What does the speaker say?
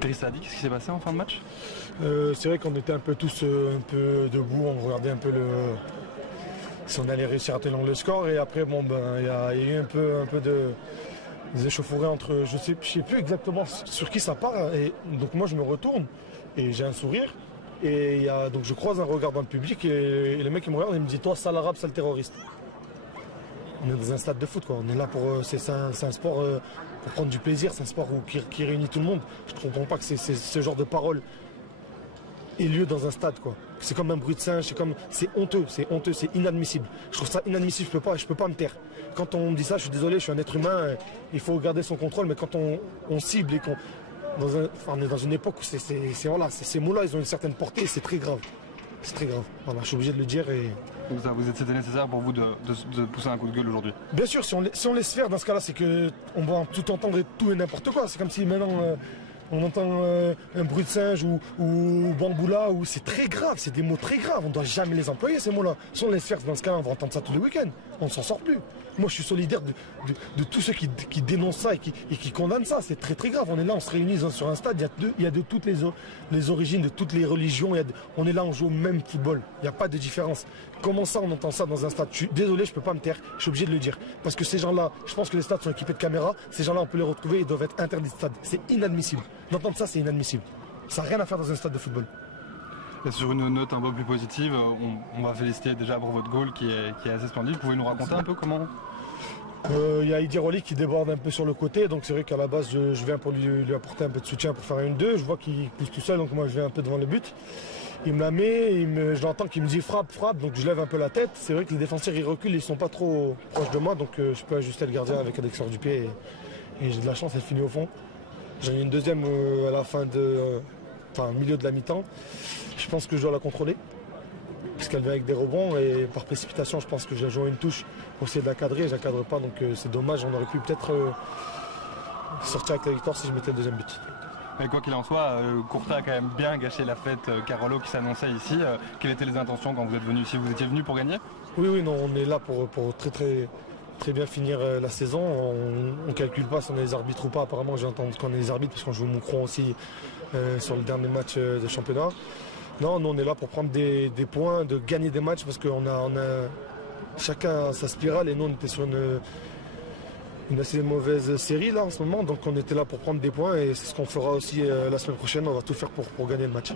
Driss Saadi, qu'est-ce qui s'est passé en fin de match? C'est vrai qu'on était un peu tous un peu debout, on regardait un peu si on allait réussir à tenir le score. Et après, bon, ben, il y a eu un peu des échauffourées entre, je sais plus exactement sur qui ça part. Et donc moi, je me retourne et j'ai un sourire. Et donc je croise un regard dans le public et le mec il me regarde et il me dit, toi, sale arabe, sale terroriste. On est dans un stade de foot, quoi. On est là pour, c'est un sport pour prendre du plaisir, c'est un sport qui réunit tout le monde. Je ne comprends pas que ce genre de paroles ait lieu dans un stade, quoi. C'est comme un bruit de singe, c'est honteux, c'est inadmissible. Je trouve ça inadmissible, je peux pas me taire. Quand on me dit ça, je suis désolé, je suis un être humain, il faut garder son contrôle, mais quand on cible et on est dans une époque où ces mots-là, ils ont une certaine portée, c'est très grave. C'est très grave. Voilà, je suis obligé de le dire et. Donc ça, c'était nécessaire pour vous de pousser un coup de gueule aujourd'hui? Bien sûr, si on laisse faire, dans ce cas-là, c'est qu'on va tout entendre et tout et n'importe quoi. C'est comme si maintenant on entend un bruit de singe ou bamboula, c'est très grave, c'est des mots très graves. On ne doit jamais les employer, ces mots-là. Si on laisse faire, dans ce cas-là, on va entendre ça tous les week-ends. On ne s'en sort plus. Moi, je suis solidaire de tous ceux qui dénoncent ça et qui condamnent ça. C'est très très grave. On est là, on se réunit sur un stade. Il y a de toutes les origines, de toutes les religions. On est là, on joue au même football. Il n'y a pas de différence. Comment ça, on entend ça dans un stade? Je suis désolé, je ne peux pas me taire. Je suis obligé de le dire. Parce que ces gens-là, je pense que les stades sont équipés de caméras. Ces gens-là, on peut les retrouver. Ils doivent être interdits de stade. C'est inadmissible. D'entendre ça, c'est inadmissible. Ça n'a rien à faire dans un stade de football. Et sur une note un peu plus positive, on va féliciter déjà pour votre goal qui est assez splendide. Vous pouvez nous raconter un peu comment? Il y a Idir Oli qui déborde un peu sur le côté, donc c'est vrai qu'à la base je viens pour lui apporter un peu de soutien pour faire une 2. Je vois qu'il pousse tout seul, donc moi je viens un peu devant le but. Il me la met, je l'entends qu'il me dit frappe, donc je lève un peu la tête. C'est vrai que les défenseurs ils reculent, ils sont pas trop proches de moi, donc je peux ajuster le gardien avec un extérieur du pied et j'ai de la chance, elle finit au fond. J'en ai une deuxième à la fin au milieu de la mi-temps. Je pense que je dois la contrôler, puisqu'elle vient avec des rebonds et par précipitation, je pense que j'ai joué une touche pour essayer de la cadrer, je la cadre pas, donc c'est dommage, on aurait pu peut-être sortir avec la victoire si je mettais le deuxième but. Mais quoi qu'il en soit, Courta a quand même bien gâché la fête Carolo qui s'annonçait ici. Quelles étaient les intentions quand vous êtes venu ici? Vous étiez venu pour gagner? Oui, non, on est là pour très bien finir la saison. On ne calcule pas si on est les arbitres ou pas. Apparemment, j'ai entendu qu'on est les arbitres parce qu'on joue au Moucron aussi sur le dernier match de championnat. Non, nous on est là pour prendre des points, de gagner des matchs parce qu'on a chacun sa spirale et nous on était sur une assez mauvaise série là en ce moment. Donc on était là pour prendre des points et c'est ce qu'on fera aussi la semaine prochaine. On va tout faire pour gagner le match.